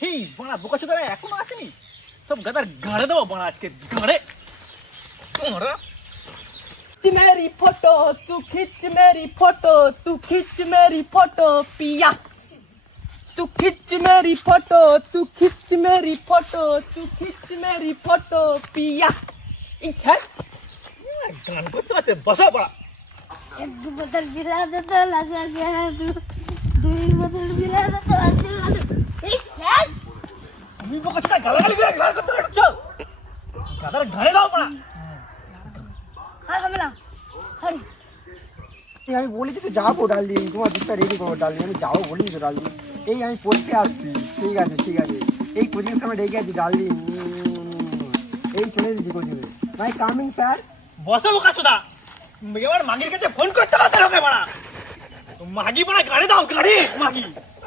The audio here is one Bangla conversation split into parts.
এই বড়া বোকাচোদারা এখনো আসেনি, সব গাদার গাড়ে দেবো বড়া আজকে গাড়ে। मेरी फोटो तू खींच मेरी फोटो तू खींच मेरी फोटो पिया तू खींच मेरी फोटो तू खींच मेरी फोटो तू खींच मेरी फोटो पिया इस है গান করতে পারছে বসো বড়া। एक बोतल पिला दे तो लगा गया दो बोतल पिला दे तो लगा इस है তুমি বোকাচোদা গালাগালি দিয়ে গান করতে পারছো, চল গাদার গাড়ে দাও বড়া। और हमला सॉरी এই আমি বলেছি তো যাবো ডার্লিং, তোমার দুধটা রেডি করো ডার্লিং, আমি যাবো বলিনি তো ডার্লিং। এই আমি পড়তে আসছি, ঠিক আছে ঠিক আছে, এই কোচিং আমি রেখে আছি ডার্লিং, এই চলে এসেছি কোচিং। মাই কামিং স্যার। বসো বোকাচোদা, এবার মাগির কাছে ফোন করতে পারতে হবে বড়া। মাগি বড়া গাড়ে দাও গাড়ি মাগি।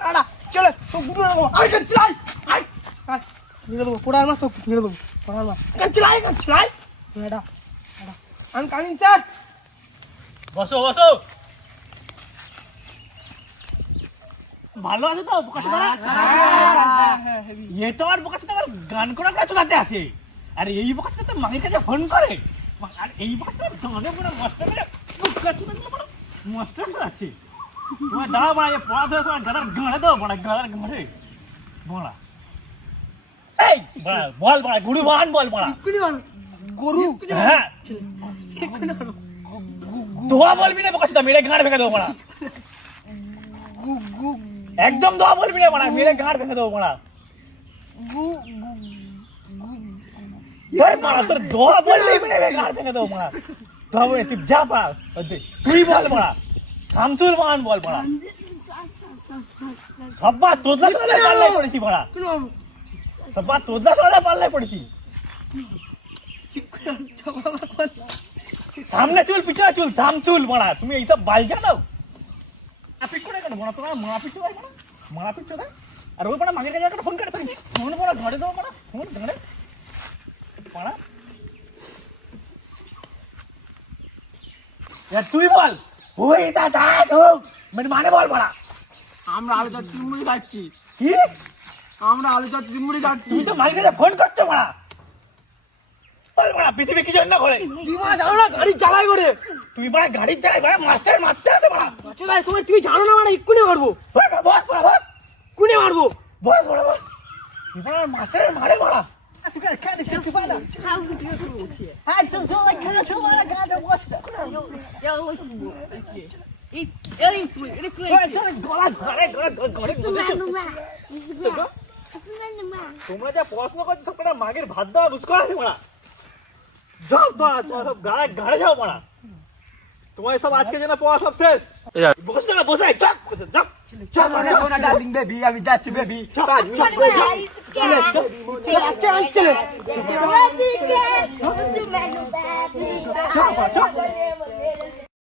आड़ा चल तो गुरु आई कर चलाई आई निकल दो पूरा मार सब निकल दो पूरा मार कर चलाई बेटा I'm coming sir বসো বসো। ভালো আছে তো বোকাচোদা? ये तो আর বোকাচোদা গান করা চোদাতে আসে, আর এই বোকাচোদা তো মাগির কাছে ফোন করে, আর এই বোকাচোদা ধরে পুরো মাস্টার করে বোকাচোদা মাস্টার আছে। তোমার দাঁড়া বড়া, পড়াশোনার সময় গাদার গাড়ে দাও বড়া, গাদার গাড়ে বড়া। এই বড়া বল বড়া, গুরু বান বল বড়া। गुरु হ্যাঁ দোয়া বলবি না বোকাচোদা, মেরে গাঁড় ভেঙে দেবো বড়া। একদম দোয়া বলবি না বড়া, মেরে গাঁড় ভেঙে দেবো বড়া। বড়া তোর দোয়া বলবি মেরে গাঁড় ভেঙে দেবো বড়া। দোয়া বলে তুই যা বড়া, তুই বল বড়া, শামসুল মান বল বড়া। সব্বার তোদলা সবাই পাল্লাই পড়েছি বড়া, সব্বার তোদলা সবাই পাল্লাই পড়েছি। সামনে চুল পিছনে চুল শামসুল বড়া, তুমি এইসব বাল জানো? মারপিট করে কেন বড়া, তোমার মারপিট চোদায় কেন, মারপিট চোদায়। আর ওই বড়া মাগের কাছে একটা ফোন করে তুমি ফোন বড়া ঘরে দেবো বড়া, ফোন ঘরে বড়া। তুই বল ওই দাদা মানে বল বড়া। আমরা আলু চপ চিমুড়ি খাচ্ছি, কি আমরা আলু চপ চিমুড়ি খাচ্ছি। তুই তো মাগের কাছে ফোন করছো বড়া, বল বড়া পৃথিবী কি জন্য করে? তুই মা জানো না গাড়ি চালাই করে, তুই বড়া গাড়ির চালাই বড়া, মাস্টার মারতে আছে বড়া। চলাই তুমি জানো না মানে এক্ষুনি মারবো, বস বড়া বস, এক্ষুনি মারবো। বস বড়া বস, তুই বড়া মাস্টার মারে বড়া। তোমরা যা পড়াশোনা করছো সব কটা মাগের ভাত দেওয়া বুঝতে আছে বড়া। যাও তোমার সব গাড়ে যাও বড়া, তোমার সব আজকে যেন পড়া সব শেষ। বসে না বসে চক চক চল মানে সোনা ডার্লিং বেবি, আমি যাচ্ছি বেবি। চলে চলে চলে मैं दिखे तुम मैनू बैठी